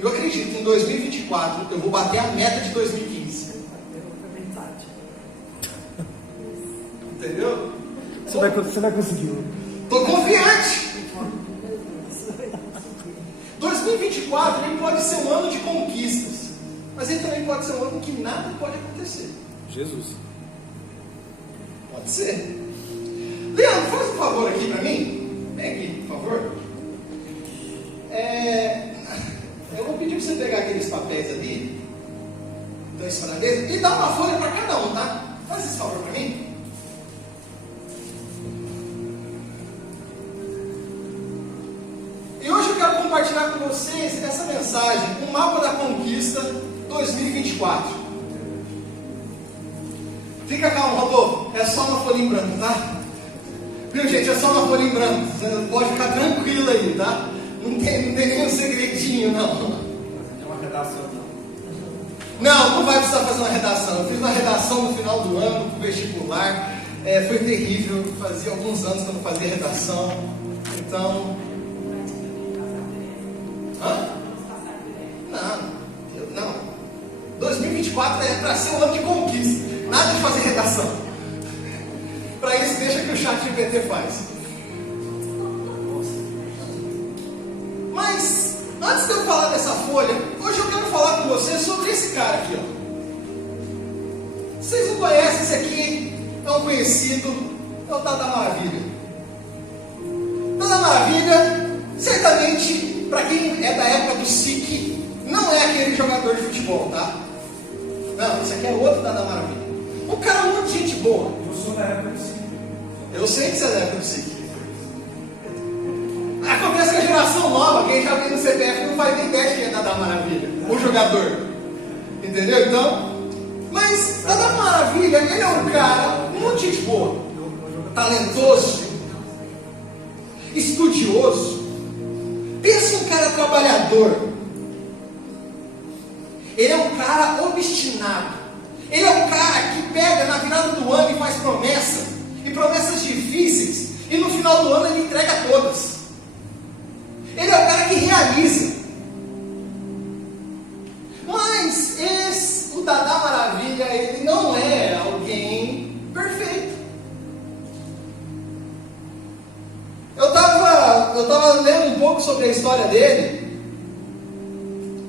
Eu acredito que em 2024 eu vou bater a meta de 2015. Entendeu? Você vai conseguir. Estou confiante. 2024 ele pode ser um ano de conquistas, mas ele também pode ser um ano que nada pode acontecer. Jesus. Pode ser. Leandro, faz um favor aqui para mim. Vem aqui, por favor. Eu vou pedir para você pegar aqueles papéis ali, então em cima da mesa, e dar uma folha para cada um, tá? Faz esse favor para mim. E hoje eu quero compartilhar com vocês essa mensagem, o Mapa da Conquista 2024. Fica calmo, Rodolfo, é só uma folha em branco, tá? Viu, gente, é só uma folha em branco, você pode ficar tranquilo aí, tá? Não tem nenhum segredinho, não. É uma redação, não vai precisar fazer uma redação. Eu fiz uma redação no final do ano, pro vestibular, foi terrível, fazia alguns anos que eu não fazia redação, então... Não. 2024 é para ser um ano de conquista, nada de fazer redação. Para isso, deixa que o ChatGPT faz. Mas, antes de eu falar dessa folha, hoje eu quero falar com você sobre esse cara aqui, ó. Vocês não conhecem esse aqui? É um conhecido, é o Dada Maravilha. Dada Maravilha, certamente, para quem é da época do SIC, não é aquele jogador de futebol, tá? Não, esse aqui é outro Dada Maravilha. O cara é muito gente boa. Eu sou da época do SIC. Eu sei que você é da época do SIC. Acontece que a geração nova, quem já vem no CPF, não faz nem ideia de quem é Dada Maravilha, o jogador. Entendeu? Então, mas Dada Maravilha, ele é um cara muito gente boa, talentoso, estudioso. Pensa um cara trabalhador. Ele é um cara obstinado. Ele é um cara que pega na virada do ano e faz promessas, e promessas difíceis, e no final do ano ele entrega todas. Ele é o cara que realiza. Mas o Dada Maravilha, ele não é alguém perfeito. Eu estava lendo um pouco sobre a história dele,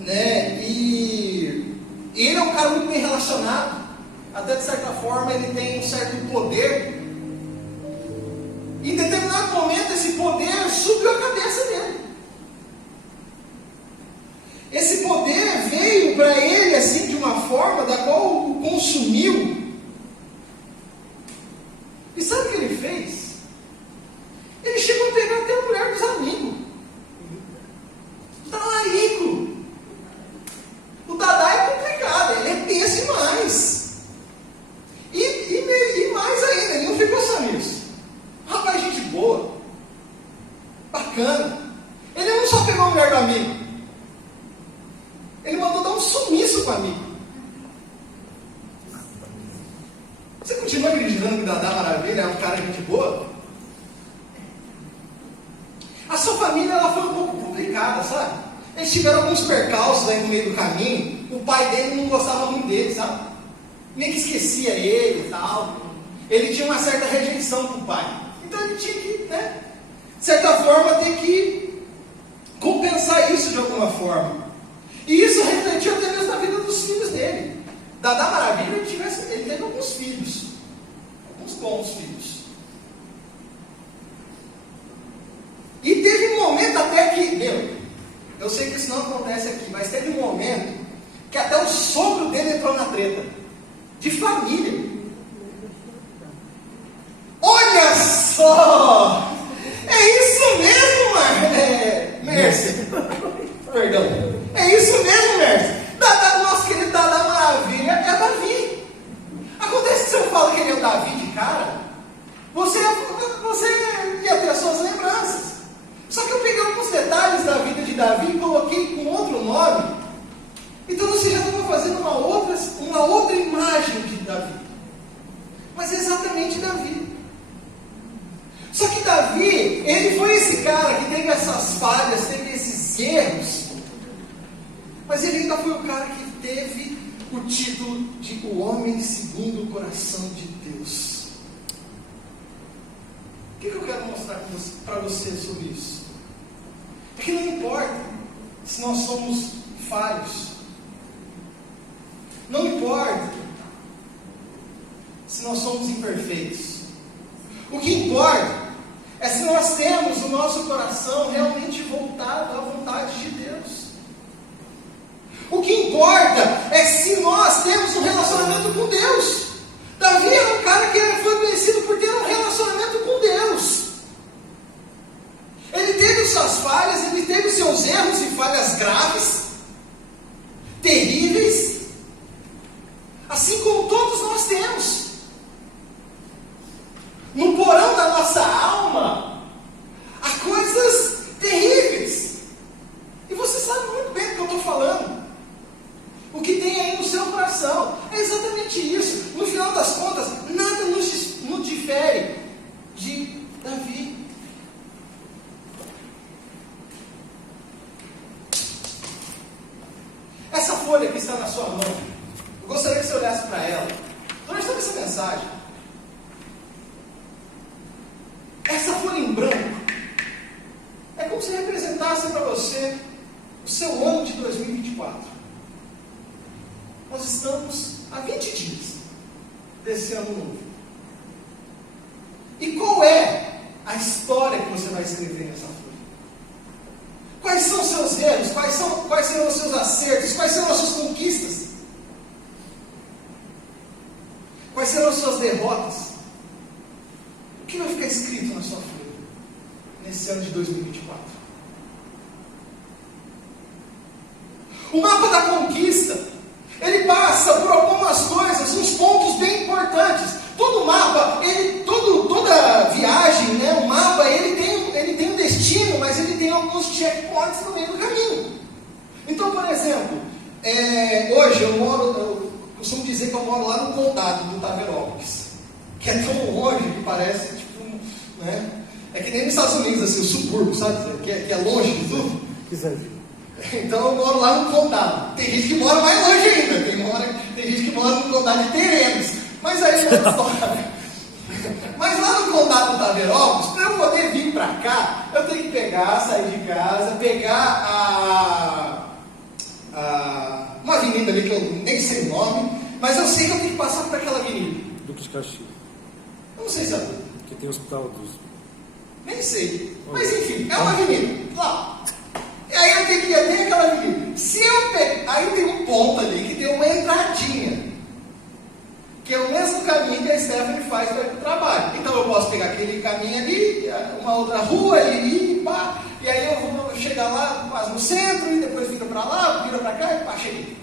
né? E ele é um cara muito bem relacionado. Até de certa forma ele tem um certo poder. Em determinado momento esse poder subiu a cabeça dele. Esse poder veio para ele assim de uma forma da qual o consumiu. E sabe o que ele fez? Ele chegou a pegar até a mulher dos amigos. Talarico. O Dada é complicado, ele é pensa demais. E mais ainda, ele não ficou só nisso. Rapaz, gente boa, bacana. Ele não só pegou a mulher do amigo, ele mandou dar um sumiço para o amigo. Você continua acreditando que Dada Maravilha é um cara de gente boa? A sua família ela foi um pouco complicada, sabe? Eles tiveram alguns percalços aí no meio do caminho. O pai dele não gostava muito dele, sabe? Meio que esquecia ele e tal. Ele tinha uma certa rejeição com o pai. Então ele tinha que, né, de certa forma, ter que compensar isso de alguma forma. E isso refletiu até mesmo na vida dos filhos dele. Dada Maravilha, ele teve alguns filhos. Alguns bons filhos. E teve um momento até que, eu sei que isso não acontece aqui, mas teve um momento que até o sogro dele entrou na treta. De família. Olha só! É isso mesmo, Mércia. Perdão. É isso mesmo, Mércia. Nosso querido Dada Maravilha é Davi. Acontece que se eu falo que ele é o Davi de cara, você ia ter as suas lembranças. Só que eu peguei alguns detalhes da vida de Davi e coloquei com outro nome. Então você já estava fazendo uma outra imagem de Davi. Mas é exatamente Davi. Só que Davi, ele foi esse cara que teve essas falhas, teve esses erros. Mas ele ainda foi o cara que teve o título de o homem segundo o coração de Deus. O que eu quero mostrar para você sobre isso? É que não importa se nós somos falhos. Não importa se nós somos imperfeitos. O que importa é se nós temos o nosso coração realmente voltado à vontade de Deus. O que importa é se nós temos um relacionamento com Deus. Davi era um cara que foi conhecido por ter um relacionamento com Deus. Ele teve suas falhas, ele teve seus erros e falhas graves, terríveis, assim como todos nós temos. No porão da nossa alma, há coisas terríveis. E você sabe muito bem do que eu estou falando. O que tem aí no seu coração é exatamente isso. No final das contas, nada nos difere de Davi. Essa folha que está na sua mão, eu gostaria que você olhasse para ela durante toda essa mensagem. Essa folha em branco é como se representasse para você o seu ano de 2024. Nós estamos há 20 dias desse ano novo. E qual é a história que você vai escrever nessa folha? Quais são os seus erros? Quais serão os seus acertos? Quais serão as suas conquistas? Quais serão as suas derrotas? O que vai ficar escrito na sua folha nesse ano de 2024? O mapa da conquista, ele passa por algumas coisas, uns pontos bem importantes. Todo mapa, toda viagem, né, o mapa, ele tem um destino, mas ele tem alguns checkpoints no meio do caminho. Então, por exemplo, hoje eu costumo dizer que eu moro lá no condado do Taverópolis, que é tão longe que parece, tipo, né, é que nem nos Estados Unidos, assim, o subúrbio, sabe, que é longe de tudo. Então eu moro lá no condado. Tem gente que mora mais longe ainda. Tem gente que mora no condado de Terenos. Mas aí é outra história. Mas lá no condado do Taverópolis, para eu poder vir para cá, eu tenho que sair de casa, pegar uma avenida ali que eu nem sei o nome, mas eu sei que eu tenho que passar por aquela avenida. Duque de Caxias. Eu não sei se é. Que tem o hospital dos... Nem sei. Mas enfim, é uma avenida. Lá. E aí eu tenho que ir até aquela avenida. Se eu pegar, aí tem um ponto ali que tem uma entradinha, que é o mesmo caminho que a Stephanie faz para ir para o trabalho. Então eu posso pegar aquele caminho ali, uma outra rua ali, pá, e aí eu vou chegar lá quase no centro, e depois vira para lá, vira para cá, e pá, cheguei.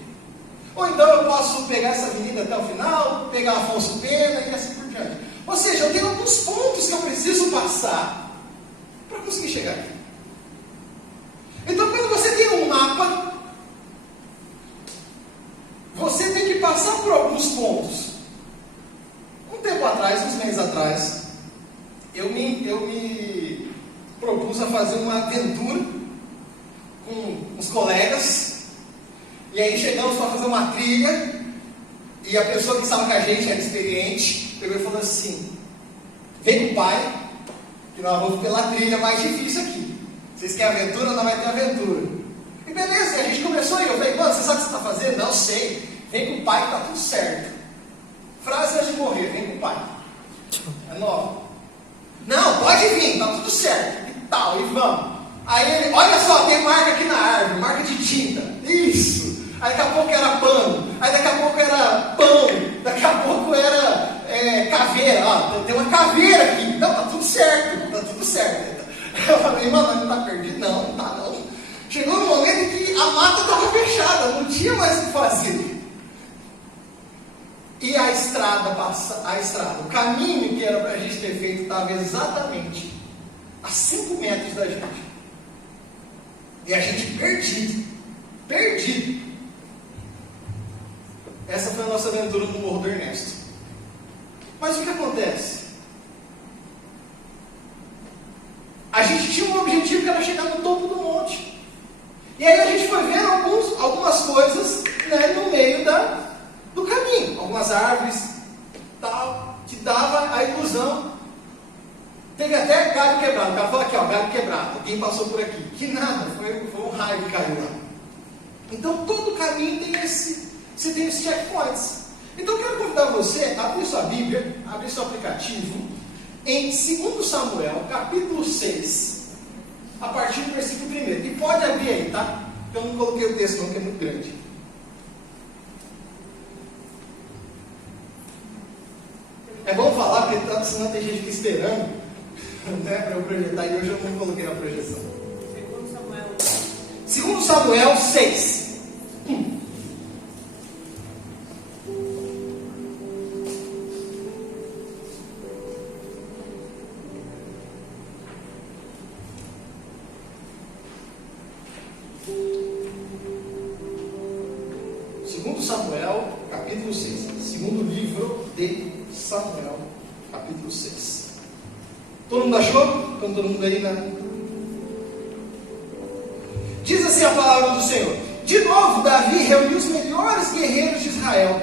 Ou então eu posso pegar essa avenida até o final, pegar Afonso Pena e assim por diante. Ou seja, eu tenho alguns pontos que eu preciso passar para conseguir chegar aqui. Então, quando você tem um mapa, você tem que passar por alguns pontos. Um tempo atrás, uns meses atrás, eu me propus a fazer uma aventura com uns colegas, e aí chegamos para fazer uma trilha, e a pessoa que estava com a gente era experiente, pegou e falou assim: vem com o pai, que nós vamos pela trilha mais difícil aqui. Vocês querem aventura? Não vai ter aventura. E beleza, a gente começou aí. Eu falei, mano, você sabe o que você está fazendo? Não sei. Vem com o pai que tá tudo certo. Frase antes de morrer, vem com o pai. É nova. Não, pode vir, tá tudo certo. E tal, e vamos. Aí ele, olha só, tem marca aqui na árvore, marca de tinta. Isso. Aí daqui a pouco era pano. Aí daqui a pouco era pão. Daqui a pouco era caveira. Ó, tem uma caveira aqui. Não, tá tudo certo. Tá tudo certo. Eu falei, mano, não está perdido? Não, não está não. Chegou um momento em que a mata estava fechada, não tinha mais o que fazer. E a estrada, o caminho que era para a gente ter feito estava exatamente a 5 metros da gente. E a gente perdido. Essa foi a nossa aventura no Morro do Ernesto. Mas o que acontece? A gente tinha um objetivo que era chegar no topo do monte. E aí a gente foi vendo algumas galho quebrado. O cara falou aqui, ó, galho quebrado. Alguém passou por aqui. Que nada, foi um raio que caiu lá. Então todo caminho tem você tem esses checkpoints. Então eu quero convidar você a abrir sua Bíblia, abrir seu aplicativo, em 2 Samuel, capítulo 6, a partir do versículo 1. E pode abrir aí, tá? Eu não coloquei o texto não, que é muito grande. É bom falar, porque senão tem gente que esperando, né, para eu projetar, e hoje eu não coloquei na projeção. 2 Samuel 6. Samuel, capítulo 6. Segundo livro de Samuel, capítulo 6. Todo mundo achou? Então todo mundo aí, né? Diz assim a palavra do Senhor. De novo, Davi reuniu os melhores guerreiros de Israel,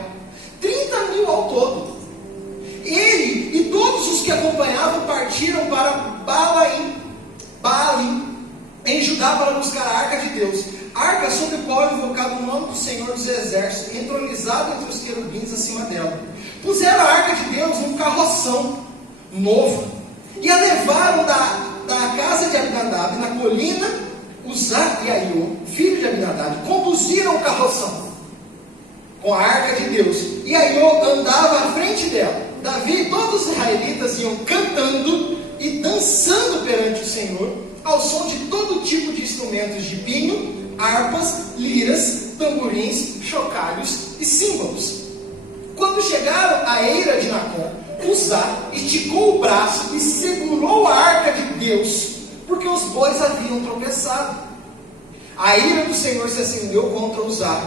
30.000 ao todo. Ele e todos os que acompanhavam partiram para Baalim, em Judá, para buscar a arca de Deus. Arca sobre o qual é invocado o nome do Senhor dos Exércitos, entronizado entre os querubins acima dela. Puseram a arca de Deus num carroção novo e a levaram da casa de Abinadab na colina. Uzá e Aiô, filho de Abinadab, conduziram o carroção com a arca de Deus, e Aiô andava à frente dela. Davi e todos os israelitas iam cantando e dançando perante o Senhor, ao som de todo tipo de instrumentos de pinho, harpas, liras, tamborins, chocalhos e símbolos. Quando chegaram à eira de Nacon, Uzá esticou o braço e segurou a arca de Deus, porque os bois haviam tropeçado. A ira do Senhor se acendeu contra Uzá,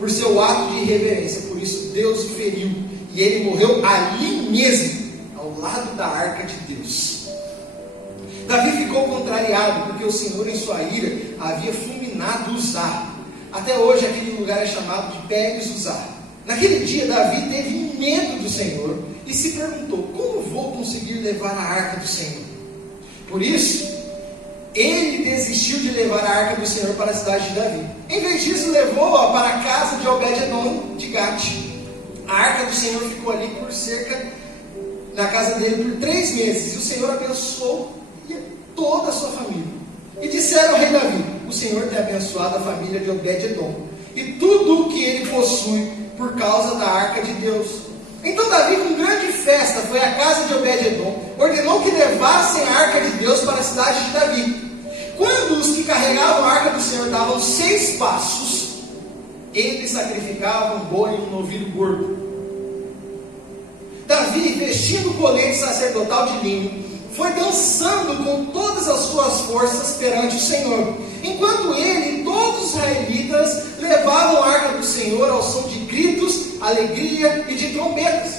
por seu ato de irreverência. Por isso Deus o feriu, e ele morreu ali mesmo, ao lado da arca de Deus. Davi ficou contrariado, porque o Senhor em sua ira havia fulminado Uzá. Até hoje aquele lugar é chamado de Pérez Uzá. Naquele dia Davi teve medo do Senhor e se perguntou: como vou conseguir levar a arca do Senhor? Por isso ele desistiu de levar a arca do Senhor para a cidade de Davi. Em vez disso, levou-a para a casa de Obed-edom de Gate. A arca do Senhor ficou ali na casa dele por 3 meses, e o Senhor abençoou toda a sua família. E disseram ao rei Davi: o Senhor tem abençoado a família de Obed-edom e tudo o que ele possui por causa da arca de Deus. Então Davi, com grande festa, foi à casa de Obed-edom, ordenou que levassem a arca de Deus para a cidade de Davi. Quando os que carregavam a arca do Senhor davam 6 passos, eles sacrificavam um boi e um novilho gordo. Davi, vestindo o colete sacerdotal de linho, foi dançando com todas as suas forças perante o Senhor, enquanto ele e todos os israelitas levavam a arca do Senhor ao som de gritos, alegria e de trombetas.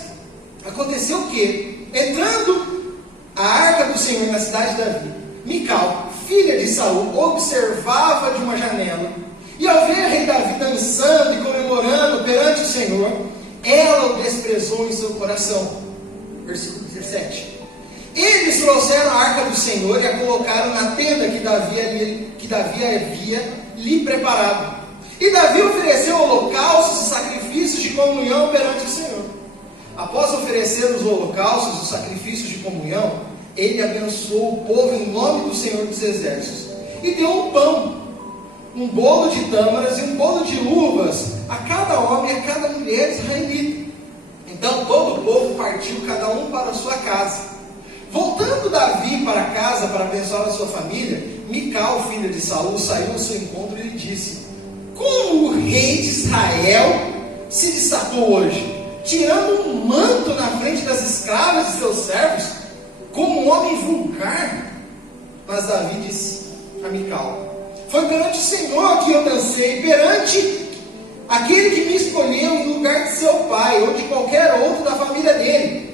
Aconteceu que, entrando a arca do Senhor na cidade de Davi, Mical, filha de Saul, observava de uma janela, e ao ver o rei Davi dançando e comemorando perante o Senhor, ela o desprezou em seu coração. Versículo 17. Eles trouxeram a arca do Senhor e a colocaram na tenda que Davi havia lhe preparado. E Davi ofereceu holocaustos e sacrifícios de comunhão perante o Senhor. Após oferecer os holocaustos e os sacrifícios de comunhão, ele abençoou o povo em nome do Senhor dos Exércitos. E deu um pão, um bolo de tâmaras e um bolo de uvas a cada homem e a cada mulher israelita. Então todo o povo partiu, cada um para a sua casa. Voltando Davi para casa para abençoar a sua família, Mical, filha de Saul, saiu ao seu encontro e lhe disse: como o rei de Israel se destacou hoje, tirando um manto na frente das escravas de seus servos, como um homem vulgar? Mas Davi disse a Mical: foi perante o Senhor que eu dancei, perante aquele que me escolheu em lugar de seu pai, ou de qualquer outro da família dele.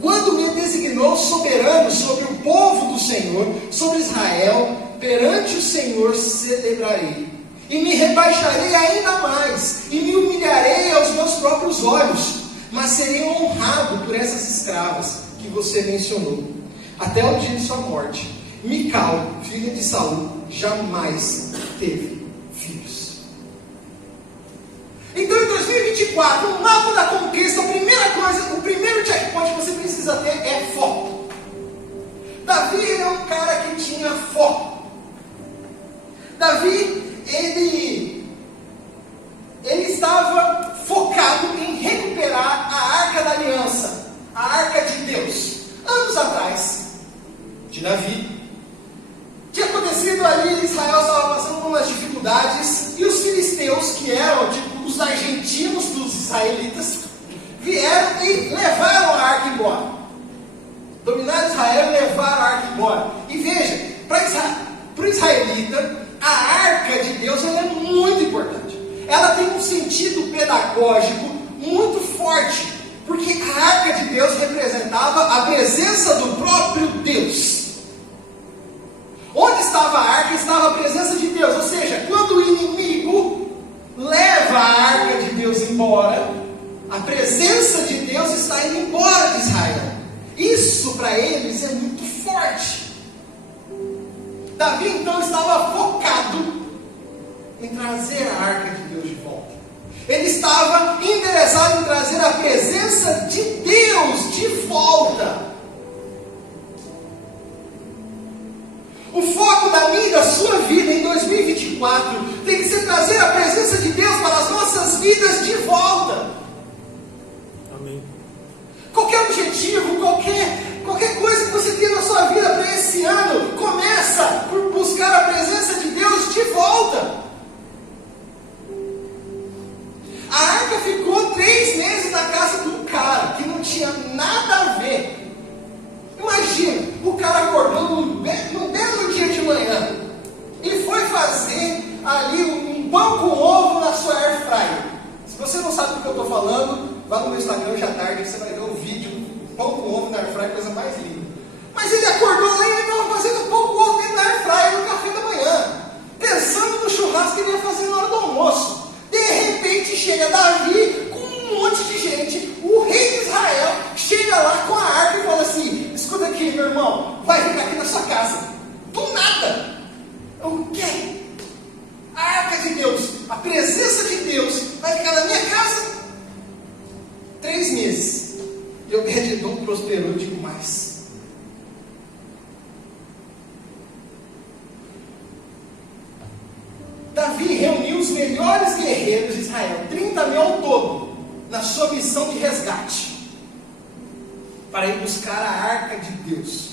Quando me designou soberano sobre o povo do Senhor, sobre Israel, perante o Senhor celebrarei, e me rebaixarei ainda mais, e me humilharei aos meus próprios olhos, mas serei honrado por essas escravas que você mencionou, até o dia de sua morte. Mical, filha de Saul, jamais teve filhos. Então em 2024, no mapa da conquista, a primeira coisa, o primeiro checkpoint que você precisa ter é foco. Davi é um cara que tinha foco. Davi, ele estava focado em recuperar a Arca da Aliança, a Arca de Deus. Anos atrás, de Davi, tinha acontecido ali, Israel estava passando por umas dificuldades, e os filisteus, que eram tipo os argentinos dos israelitas, vieram e levaram a Arca embora. Dominaram Israel e levaram a Arca embora. E veja, para o israelita, a Arca de Deus ela é muito importante. Ela tem um sentido pedagógico muito forte, porque a Arca de Deus representava a presença do próprio Deus. Onde estava a arca, estava a presença de Deus. Ou seja, quando o inimigo leva a Arca de Deus embora, a presença de Deus está indo embora de Israel. Isso para eles é muito forte. Davi então estava focado em trazer a Arca de Deus de volta. Ele estava interessado em trazer a presença de Deus de volta. O foco da minha e da sua vida em 2024 tem que ser trazer a presença de Deus para as nossas vidas de volta. Amém. Qualquer objetivo, qualquer coisa que você tenha na sua vida para esse ano, começa por buscar a presença de Deus de volta. A arca ficou 3 meses na casa de um cara que não tinha nada a ver. Imagina, o cara acordou no mesmo dia de manhã e foi fazer ali um pão com ovo na sua air fryer. Se você não sabe do que eu estou falando, vá no meu Instagram hoje à tarde que você vai ver o vídeo, pão com ovo na air fryer, coisa mais linda. Mas ele acordou lá e ele estava fazendo pão com ovo dentro da air fryer no café da manhã, pensando no churrasco que ele ia fazer na hora do almoço. De repente chega Davi com um monte de gente, o rei de Israel chega lá com a arca e fala assim: escuta aqui, meu irmão, vai ficar aqui na sua casa. Do nada. O quê? A arca de Deus, a presença de Deus vai ficar na minha casa 3 meses. E Obed-Edom prosperou, eu digo mais. Davi reuniu os melhores guerreiros de Israel, 30 mil ao todo, na sua missão de resgate, para ir buscar a Arca de Deus.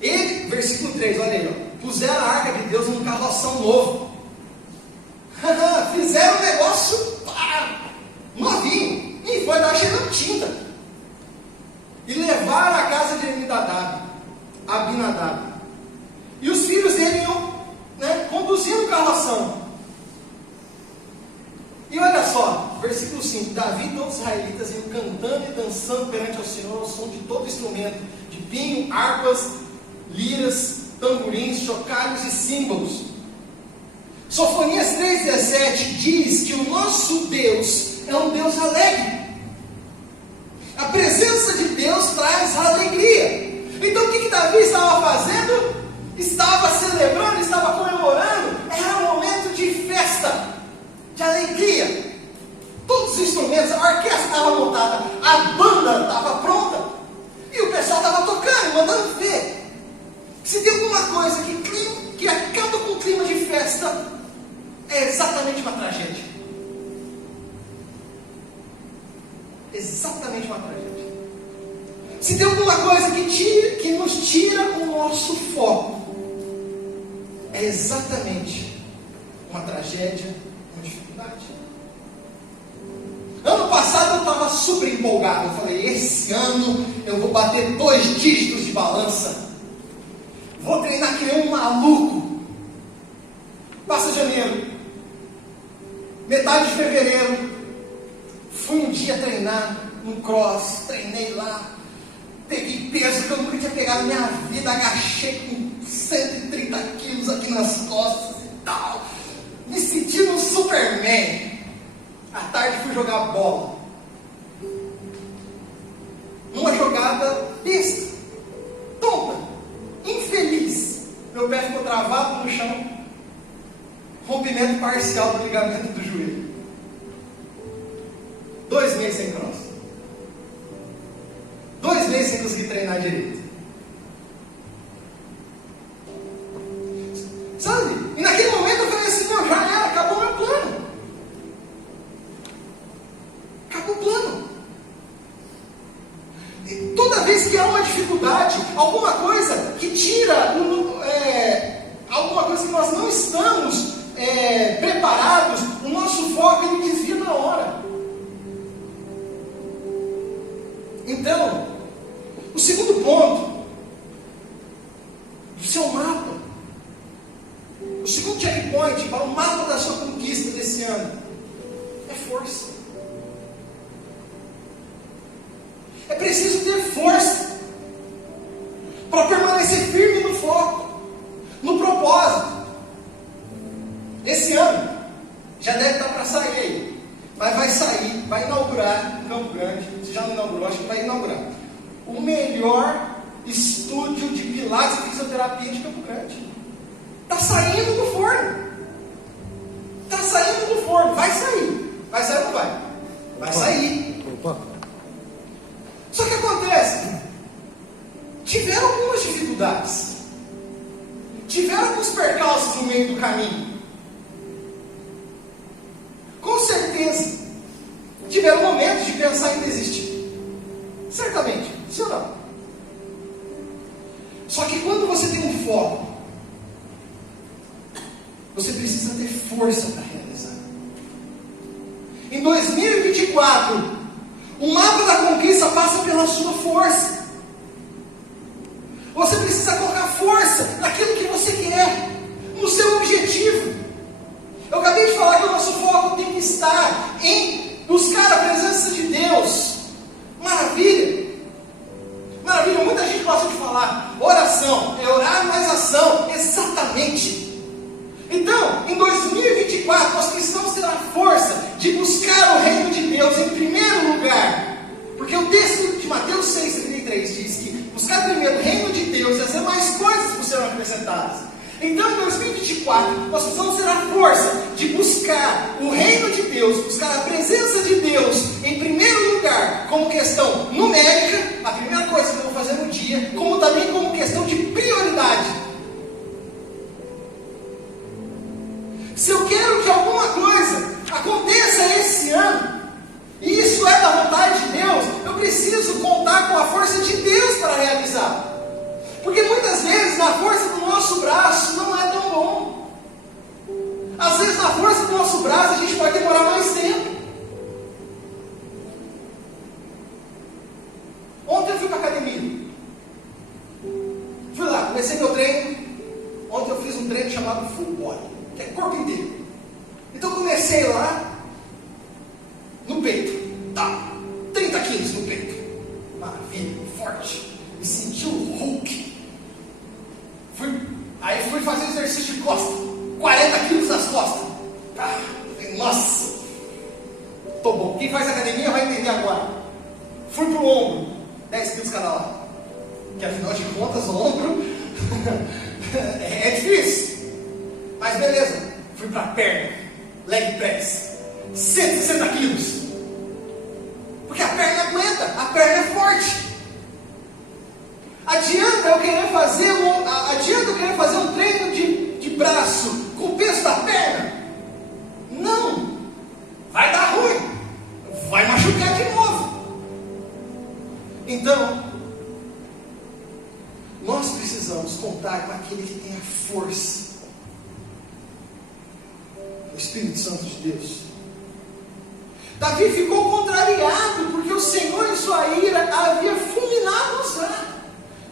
Ele, versículo 3, olha aí, ó, puseram a Arca de Deus num carroção novo. Fizeram um negócio novinho, e foi lá cheirando tinta. E levaram a casa de Abinadab. E os filhos dele iam conduzindo o carroção. E olha só, versículo 5: Davi e todos os israelitas iam cantando e dançando perante ao Senhor ao som de todo instrumento, de pinho, harpas, liras, tamborins, chocalhos e símbolos. Sofonias 3,17 diz que o nosso Deus é um Deus alegre. A presença de Deus traz alegria. Então o que Davi estava fazendo? Estava celebrando, estava comemorando. Era um momento de festa, de alegria. Todos os instrumentos, a orquestra estava montada, a banda estava pronta, e o pessoal estava tocando, mandando ver. Se tem alguma coisa que acaba com o clima de festa, é exatamente uma tragédia. Exatamente uma tragédia. Se tem alguma coisa que nos tira o nosso foco, é exatamente uma tragédia, uma dificuldade. Ano passado eu estava super empolgado. Eu falei: esse ano eu vou bater 2 dígitos de balança. Vou treinar que nem um maluco. Passa janeiro, metade de fevereiro, fui um dia treinar no cross, treinei lá, peguei peso que eu nunca tinha pegado na minha vida, agachei com 130 quilos aqui nas costas e tal, me sentindo um Superman. À tarde fui jogar bola, numa jogada besta, Meu pé ficou travado no chão. Rompimento parcial do ligamento do joelho. 2 meses sem cross. 2 meses sem conseguir treinar direito. Sabe? E naquele momento eu falei assim, meu, já era, acabou meu plano. Acabou o plano. E toda vez que há uma dificuldade, alguma coisa que tira, alguma coisa que nós não estamos preparados, o nosso foco ele desvia na hora. Então, o segundo ponto do seu mapa, o segundo checkpoint para o mapa da sua conquista desse ano é força. É preciso ter força para permanecer firme no foco, no propósito. Esse ano já deve estar para sair aí, mas vai sair, vai inaugurar em Campo Grande. Se já não inaugurou, acho que vai inaugurar o melhor estúdio de pilates e fisioterapia de Campo Grande. Está saindo do forno. Está saindo do forno. Vai sair. Vai sair ou não vai? Vai sair. Só que acontece, tiveram algumas dificuldades. Tiveram alguns percalços no meio do caminho. Com certeza, tiveram momentos de pensar em desistir. Certamente, sim ou não? Só que quando você tem um foco, você precisa ter força para realizar. Em 2024, o mapa da conquista passa pela sua força. Você precisa colocar força naquilo que você quer, no seu objetivo. Eu acabei de falar que o nosso foco tem que estar em buscar a presença de Deus. Maravilha! Maravilha, muita gente gosta de falar oração, é orar mais ação. Exatamente. Então, em 2024, nós precisamos ter a força de buscar o reino de Deus em primeiro lugar. Porque o texto de Mateus 6,33 diz que buscar primeiro o reino de Deus e as demais coisas vos serão acrescentadas. Então, em 2024, nós precisamos ter a força de buscar o reino de Deus, buscar a presença de Deus em primeiro lugar, como questão numérica, a primeira coisa que eu vou fazer no dia, como também como questão de prioridade. Se eu quero que alguma coisa aconteça esse ano, e isso é da vontade de Deus, eu preciso contar com a força de Deus para realizar. Porque muitas vezes na força do nosso braço não é tão bom. Às vezes na força do nosso braço a gente pode demorar mais tempo. Ontem eu fui para a academia. Fui lá, comecei meu treino. Ontem eu fiz um treino chamado Full Body, que é corpo inteiro. Então eu comecei lá no peito. Tá, 30 quilos no peito. Maravilha, forte. Me senti o Hulk. Aí fui fazer exercício de costas, 40 quilos nas costas. Nossa, tô bom. Quem faz academia vai entender agora. Fui pro ombro, 10 quilos cada lado. Que afinal de contas, o ombro é difícil. Mas beleza, fui pra perna, leg press, 160 quilos. Porque a perna aguenta, a perna é forte. Adianta eu querer fazer um treino de braço com o peso da perna? Não! Vai dar ruim! Vai machucar de novo! Então, nós precisamos contar com aquele que tem a força, o Espírito Santo de Deus. Davi ficou contrariado porque o Senhor em sua ira havia fulminado Uzá.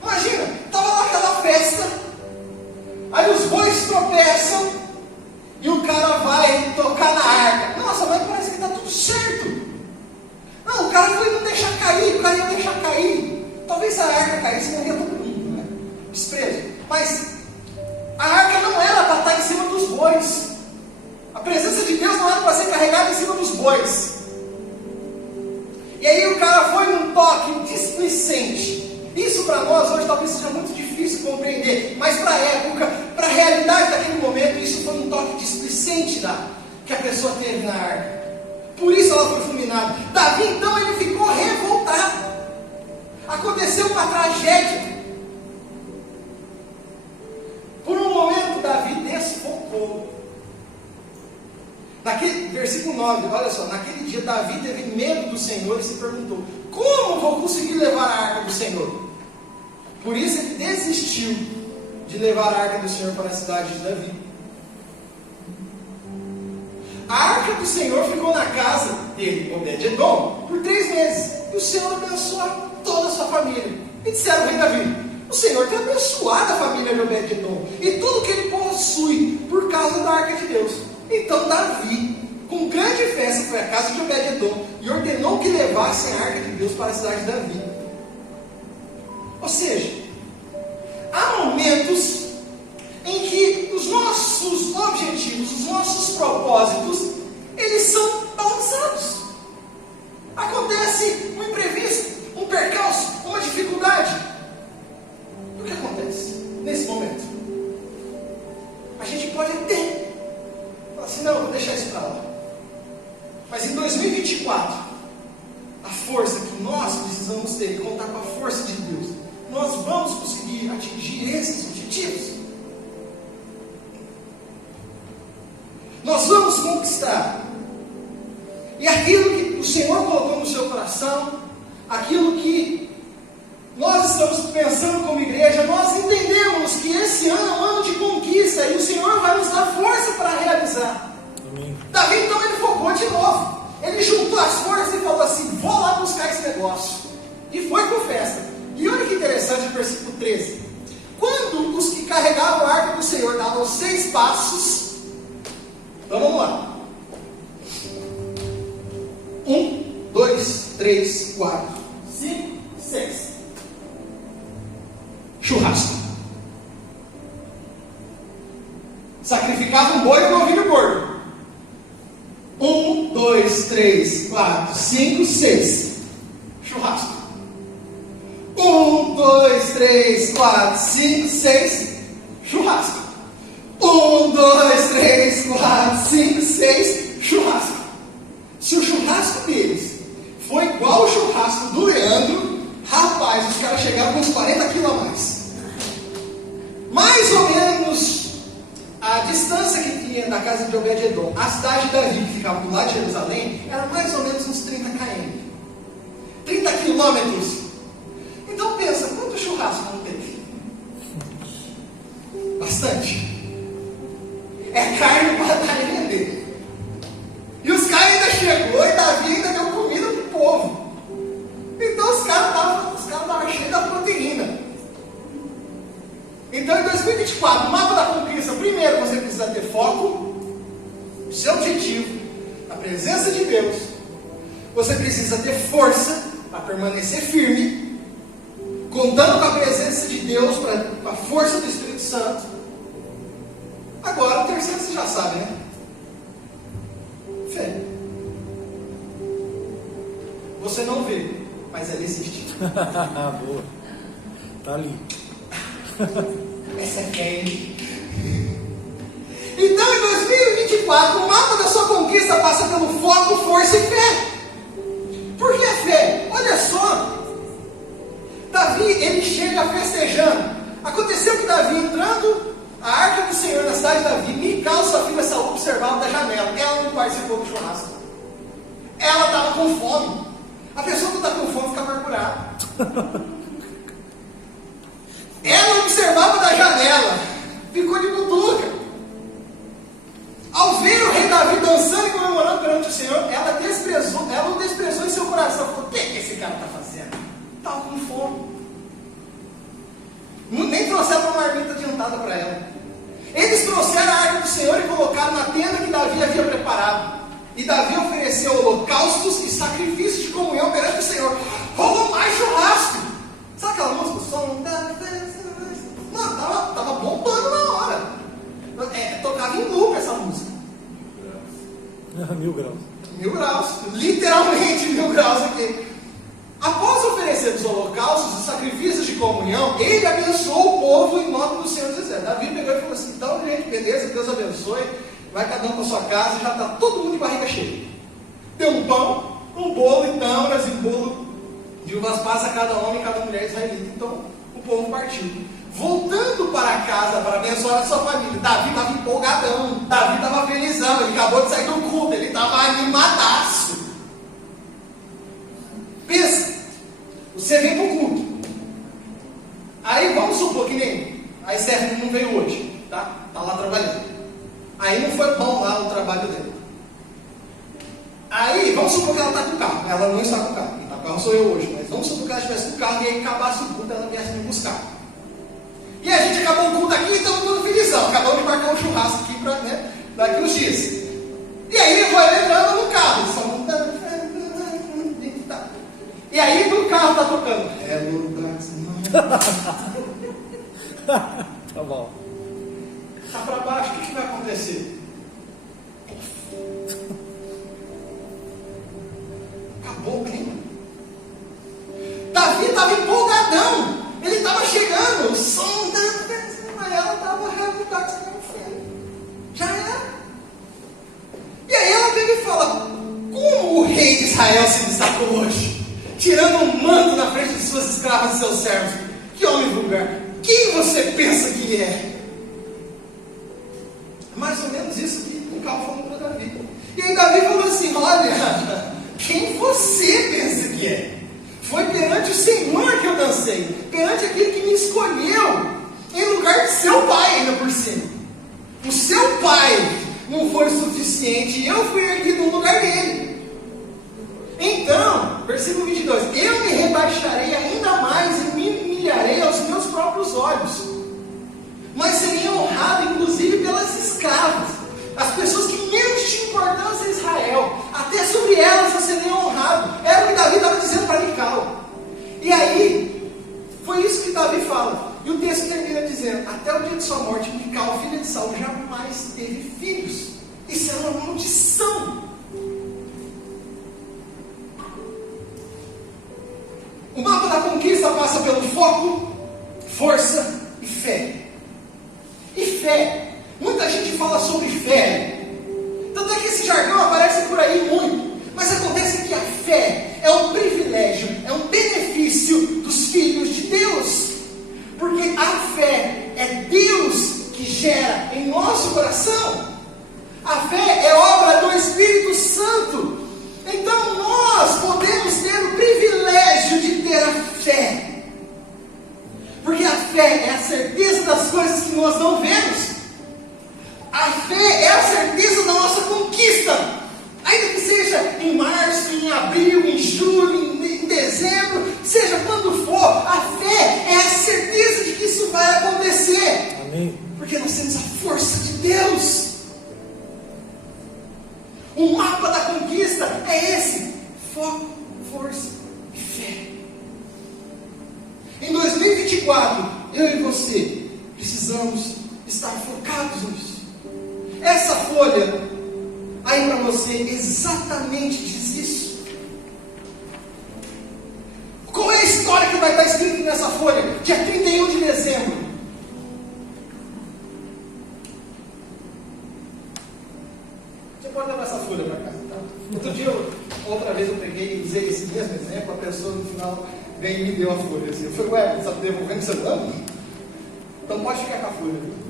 Imagina, estava lá aquela festa, aí os bois tropeçam e o cara vai tocar na arca. Nossa, mas parece que está tudo certo. Não, o cara foi não deixar cair, o cara ia deixar cair. Talvez se a arca caísse, morria todo mundo, né? Desprezo. Mas a arca não era para estar em cima dos bois. A presença de Deus não era para ser carregada em cima dos bois. E aí o cara foi num toque displicente. Isso para nós hoje talvez seja muito difícil. difícil compreender, mas para a época, para a realidade daquele momento, isso foi um toque displicente que a pessoa teve na arca. Por isso ela foi fulminada. Davi então ele ficou revoltado. Aconteceu uma tragédia. Por um momento Davi desfocou. Naquele versículo 9, olha só, naquele dia Davi teve medo do Senhor e se perguntou: como vou conseguir levar a arca do Senhor? Por isso ele desistiu de levar a arca do Senhor para a cidade de Davi. A arca do Senhor ficou na casa dele, Obed-edom, por 3 meses. E o Senhor abençoou toda a sua família. E disseram ao rei Davi: o Senhor tem abençoado a família de Obed-edom e tudo que ele possui por causa da arca de Deus. Então Davi, com grande festa, foi à casa de Obed-edom e ordenou que levassem a arca de Deus para a cidade de Davi. Ou seja, há momentos em que os nossos objetivos, os nossos propósitos, eles são balançados. Acontece um imprevisto, um percalço, uma dificuldade. E o que acontece nesse momento? A gente pode ter falar assim: não, vou deixar isso para lá. Mas em 2024, a força que nós precisamos ter e contar com a força de Deus, nós vamos conseguir atingir esses objetivos. Nós vamos conquistar. E aquilo que o Senhor colocou no seu coração, aquilo que nós estamos pensando como igreja, nós entendemos que esse ano é um ano de conquista e o Senhor vai nos dar força para realizar. Amém. Davi então ele focou de novo. Ele juntou as forças e falou assim: vou lá buscar esse negócio. E foi com festa. E olha que interessante o versículo 13. Quando os que carregavam a arca do Senhor davam 6 passos. Então vamos lá. 1, 2, 3, 4, 5, 6. Churrasco. Sacrificava um boi e um novilho gordo. 1, 2, 3, 4, 5, 6. Churrasco. 1, 2, 3, 4, 5, 6. Churrasco. 1, 2, 3, 4, 5, 6. Churrasco. Se o churrasco deles foi igual ao churrasco do Leandro, rapaz, os caras chegaram com uns 40 quilos a mais. Mais ou menos a distância que tinha da casa de Obed-edom, a cidade de Davi, que ficava do lado de Jerusalém, era mais ou menos uns 30 km. 30 quilômetros. Então pensa, quanto churrasco não teve? Bastante. É carne para dar e vender. E os caras ainda chegou e Davi ainda deu comida pro povo. Então os caras estavam cheios da proteína. Então em 2024, o mapa da conquista, primeiro você precisa ter foco, seu objetivo, a presença de Deus. Você precisa ter força para permanecer firme, contando com a presença de Deus, com a força do Espírito Santo. Agora o terceiro você já sabe, né? Fé. Você não vê, mas ela existe. Boa. Tá ali. Essa é fé, hein? Então em 2024, o mapa da sua conquista passa pelo foco, força e fé. Por que fé? Olha só. Davi, ele chega festejando. Aconteceu que Davi entrando a arca do Senhor na cidade de Davi, Mical, sua filha Saul, observava da janela. Ela não participou do churrasco. Ela estava com fome. A pessoa que está com fome fica amargurada. Ela observava da janela, ficou de butuca. Ao ver o rei Davi dançando e comemorando perante o Senhor, ela o desprezou em seu coração. Falou: o que esse cara está fazendo? Estava com fome. Nem trouxeram uma marmita adiantada para ela. Eles trouxeram a arca do Senhor e colocaram na tenda que Davi havia preparado. E Davi ofereceu holocaustos e sacrifícios de comunhão perante o Senhor. Rolou mais churrasco. Sabe aquela música? O som. Não, tava bombando na hora. Tocava em loop essa música. 1000 graus. 1000 graus. Literalmente 1000 graus aqui. Após oferecer oferecer os holocaustos, os sacrifícios de comunhão, ele abençoou o povo em nome do Senhor dos Exércitos. Davi pegou e falou assim: então, gente, beleza, Deus abençoe, vai cada um para sua casa, já está todo mundo de barriga cheia. Deu um pão, um bolo e tâmaras, e um bolo de uvas passas a cada homem e cada mulher israelita. Então, o povo partiu. Voltando para casa para abençoar a sua família, Davi estava empolgadão, Davi estava felizão, ele acabou de sair do culto, ele estava animadaço. Pensa, você vem para o culto, aí vamos supor que nem a Stephanie não veio hoje, tá lá trabalhando, aí não foi bom lá o trabalho dela, aí vamos supor que ela está com o carro, ela não está com o carro, quem está com o carro sou eu hoje, mas vamos supor que ela estivesse com o carro e aí acabasse o culto, ela viesse me buscar. E a gente acabou o culto aqui e estamos todo felizão. Acabamos de marcar um churrasco aqui para, daqui uns dias. E aí ele vai entrando no carro. E aí o carro está tocando. Hello, Tá bom. Está para baixo, o que vai acontecer? Acabou o clima. Davi estava empolgadão. Ele estava chegando, o som da mas ela estava já era. E aí ela pega e fala: como o rei de Israel se destacou hoje, tirando um manto na frente de suas escravas e seus servos? Que homem vulgar! Quem você pensa que é? É mais ou menos isso que o carro falou para Davi. E aí Davi falou assim: olha, quem você pensa que é? Foi perante o Senhor que eu dancei, perante aquele que me escolheu, em lugar de seu pai ainda por cima. O seu pai não foi suficiente, e eu fui erguido no lugar dele. Então, versículo 22, eu me rebaixarei ainda mais e me humilharei aos meus próprios olhos, mas serei honrado inclusive pelas escravas, as pessoas que menos tinham importância em Israel, até sobre elas eu serei honrado. Era o que Davi estava dizendo para Mical. E aí, foi isso que Davi fala. E o texto termina dizendo: até o dia de sua morte, Mical, filha de Saul, jamais teve filhos. Isso é uma maldição. O mapa da conquista passa pelo foco, força e fé. E fé. Muita gente fala sobre fé. Tanto é que esse jargão aparece por aí muito. Mas acontece que a fé é um privilégio, é um benefício dos filhos de Deus. Porque a fé é Deus que gera em nosso coração. A fé é obra do Espírito Santo. Então nós podemos ter o privilégio de ter a fé. Porque a fé é a certeza das coisas que nós não vemos. A fé é a certeza da nossa conquista. Ainda que seja em março, em abril, em julho, em dezembro, seja quando for, a fé é a certeza de que isso vai acontecer. Amém. Porque nós temos a força de Deus. O mapa da conquista é esse: foco, força e fé. Em 2024, eu e você precisamos estar focados nisso. Essa folha aí para você exatamente diz isso. Qual é a história que vai estar escrita nessa folha? Dia 31 de dezembro. Você pode levar essa folha para casa, tá? Outro dia, outra vez eu peguei e usei esse mesmo exemplo, a pessoa no final veio e me deu a folha assim. Eu falei: ué, você está devolvendo seu nome? Então pode ficar com a folha.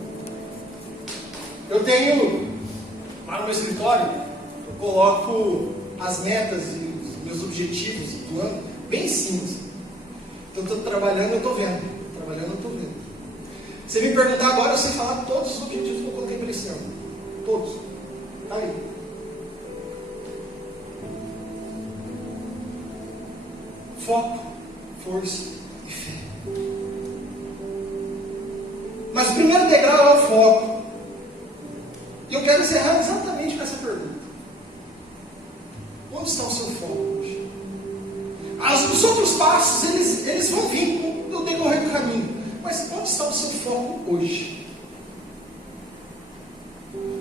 Eu tenho, lá no meu escritório, eu coloco as metas e os meus objetivos do ano bem simples. Então eu estou trabalhando, eu estou vendo. Trabalhando, eu estou vendo. Se me perguntar agora, eu sei falar todos os objetivos que eu coloquei para esse ano. Todos. Está aí. Foco, força e fé. Mas o primeiro degrau é o foco. E eu quero encerrar exatamente com essa pergunta: onde está o seu foco hoje? Os outros passos, eles vão vir no decorrer do caminho. Mas onde está o seu foco hoje?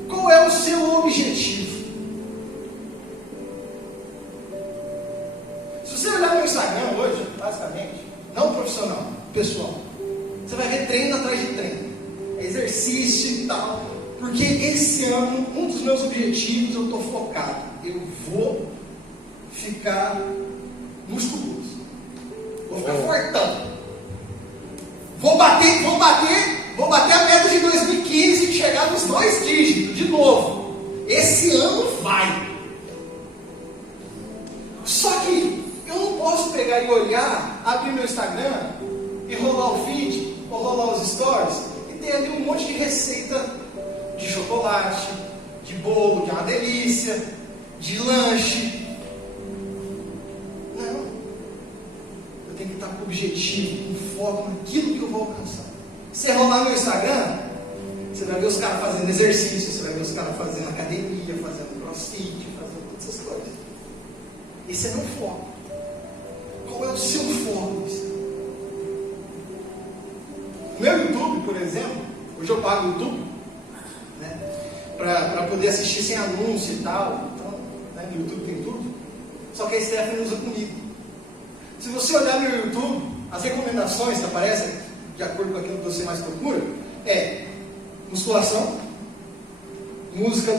Qual é o seu objetivo? Se você olhar no Instagram hoje, basicamente, tal. Porque esse ano, um dos meus objetivos, eu estou focado. Eu vou ficar musculoso. Vou ficar fortão. Vou bater a meta de 2015 e chegar nos 2 dígitos de novo. Esse ano vai. Só que eu não posso pegar e olhar, abrir meu Instagram e rolar o feed, ou rolar os stories, e ter ali um monte de receita de chocolate, de bolo, que é uma delícia, de lanche. Não. Eu tenho que estar com objetivo, com foco naquilo que eu vou alcançar. Se você rolar meu Instagram, você vai ver os caras fazendo exercício, você vai ver os caras fazendo academia, fazendo crossfit, fazendo todas essas coisas. Esse é meu foco. Qual é o seu foco? Meu YouTube, por exemplo, hoje eu pago o YouTube, né, para poder assistir sem anúncio e tal. Então, né, no YouTube tem tudo. Só que a Stephanie usa comigo. Se você olhar meu YouTube, as recomendações que aparecem, de acordo com aquilo que você mais procura, é musculação, música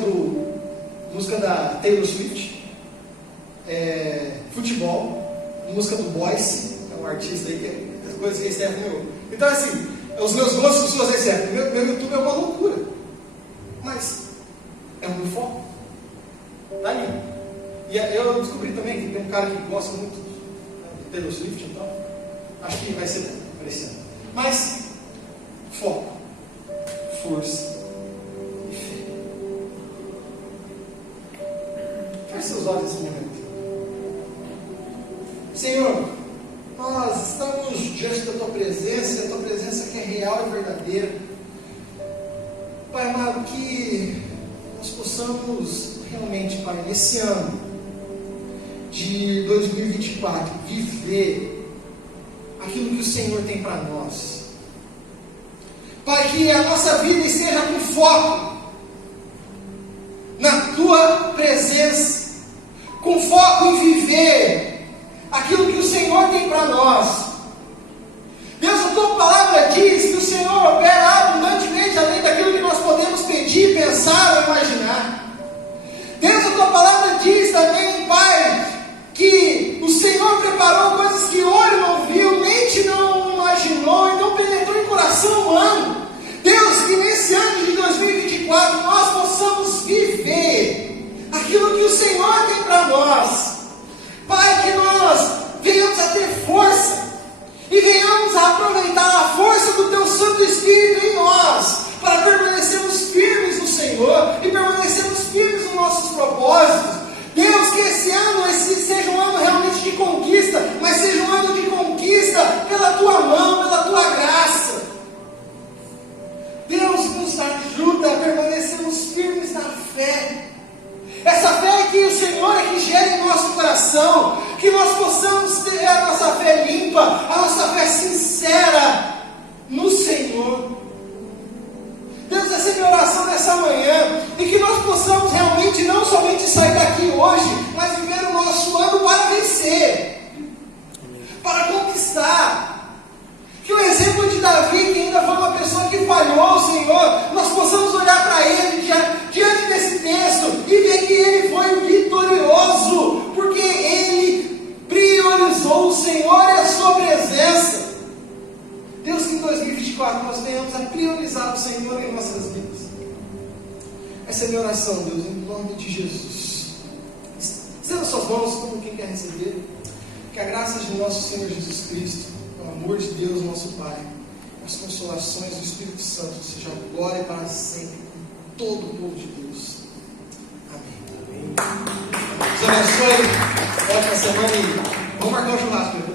da Taylor Swift, futebol, música do Boyce, é um artista aí que é as coisas que a Stephanie ouve. Então, assim, os meus gostos, suas recebem. Meu YouTube é uma loucura, mas é um foco. Tá ali. E eu descobri também que tem um cara que gosta muito de Taylor Swift, então acho que vai ser bom, parecendo. Mas foco, força e fé. Feche seus olhos nesse momento. Senhor, nós estamos diante da Tua presença, a Tua presença que é real e verdadeira. Pai amado, que nós possamos realmente, Pai, nesse ano de 2024, viver aquilo que o Senhor tem para nós. Pai, que a nossa vida esteja com foco na Tua presença, com foco em viver aquilo que o Senhor tem para nós. Deus, a Tua palavra diz que o Senhor opera abundantemente além daquilo que nós podemos pedir, pensar ou imaginar. Deus, a Tua palavra diz também, Pai, que o Senhor preparou coisas que olho não viu, mente não imaginou e não penetrou em coração humano. Deus, que nesse ano de 2024 nós possamos viver aquilo que o Senhor tem para nós. Pai, que nós venhamos a ter força e venhamos a aproveitar a força do Teu Santo Espírito em nós, para permanecermos firmes no Senhor e permanecermos firmes nos nossos propósitos. Deus, que esse ano seja um ano realmente de conquista, mas seja um ano de conquista pela Tua mão, pela Tua graça. Deus, nos ajuda a permanecermos firmes na fé. Essa fé que o Senhor é que gera em nosso coração, que nós possamos ter a nossa fé limpa, a nossa fé sincera no Senhor. Deus, essa é a minha oração nessa manhã, e que nós possamos realmente não somente sair daqui hoje, mas viver o nosso ano para vencer, para conquistar. Que o exemplo de Davi, que ainda foi uma pessoa que falhou, Senhor, nós possamos olhar para ele diante desse texto e ver que ele foi vitorioso, porque ele priorizou o Senhor e a Sua presença. Deus, que em 2024 nós venhamos a priorizar o Senhor em nossas vidas. Essa é a minha oração, Deus, em nome de Jesus. Estenda suas mãos como quem quer receber. Que a graça de nosso Senhor Jesus Cristo, o amor de Deus, nosso Pai, as consolações do Espírito Santo, seja agora e para sempre, com todo o povo de Deus. Amém. Deus abençoe. Ótima semana e vamos marcar o churrasco.